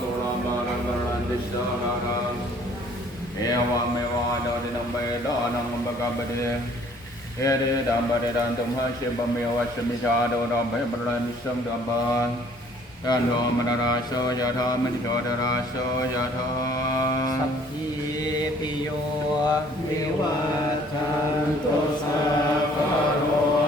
ตุลามารังกรันติสาราเอวะเมวะดาดินัมเบดานังบะกะบะเดเอเดดัมบะเดดันตุมหะชิบะเมวะชมิชาโดดัมเบปะรันสัมดัมบันยันโนมนาราโสยะธามณิโชตราโสยะธาสัพพิติโยวิวัชชันตุสัพพะโร